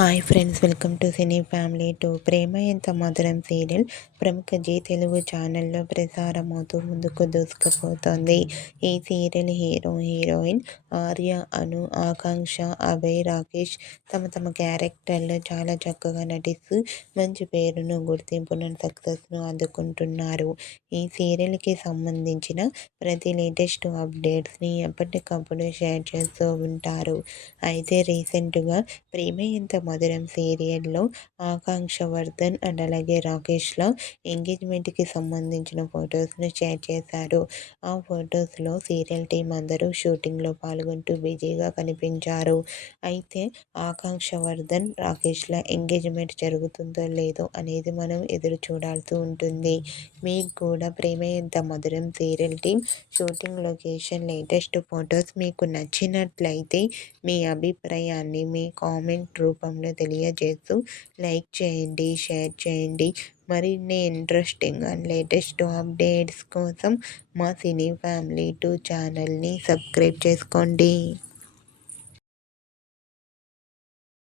Hi friends, welcome to cine family two. Prema Entha Madhuram serial ప్రముఖ G Telugu ఛానల్లో ప్రసారమవుతూ ముందుకు దూసుకుపోతోంది. ఈ సీరియల్ హీరో హీరోయిన్ ఆర్య, అను, ఆకాంక్ష, అభయ్, రాకేష్ తమ క్యారెక్టర్లో చాలా చక్కగా నటిస్తూ మంచి పేరును, గుర్తింపును, సక్సెస్ను అందుకుంటున్నారు. ఈ సీరియల్కి సంబంధించిన ప్రతి లేటెస్ట్ అప్డేట్స్ని ఎప్పటికప్పుడు షేర్ చేస్తూ ఉంటారు. అయితే రీసెంట్గా ప్రేమ ఎంత మధురం సీరియల్లో ఆకాంక్ష వర్ధన్ అండ్ అలాగే రాకేష్ల ఎంగేజ్మెంట్కి సంబంధించిన ఫొటోస్ను షేర్ చేశారు. ఆ ఫొటోస్లో సీరియల్ టీం అందరూ షూటింగ్లో పాల్గొంటూ బిజీగా కనిపించారు. అయితే ఆకాంక్ష వర్ధన్ రాకేష్ల ఎంగేజ్మెంట్ జరుగుతుందో లేదో అనేది మనం ఎదురు చూడాల్సి ఉంటుంది. మీకు కూడా ప్రేమ Entha Madhuram serial team shooting location latest photos మీకు నచ్చినట్లయితే మీ అభిప్రాయాన్ని మీ కామెంట్ రూపంలో తెలియజేస్తూ లైక్ చేయండి, షేర్ చేయండి. మరిన్ని ఇంట్రెస్టింగ్ అండ్ లేటెస్ట్ అప్డేట్స్ కోసం మా సినీ ఫ్యామిలీ 2 ఛానల్ని సబ్స్క్రైబ్ చేసుకోండి.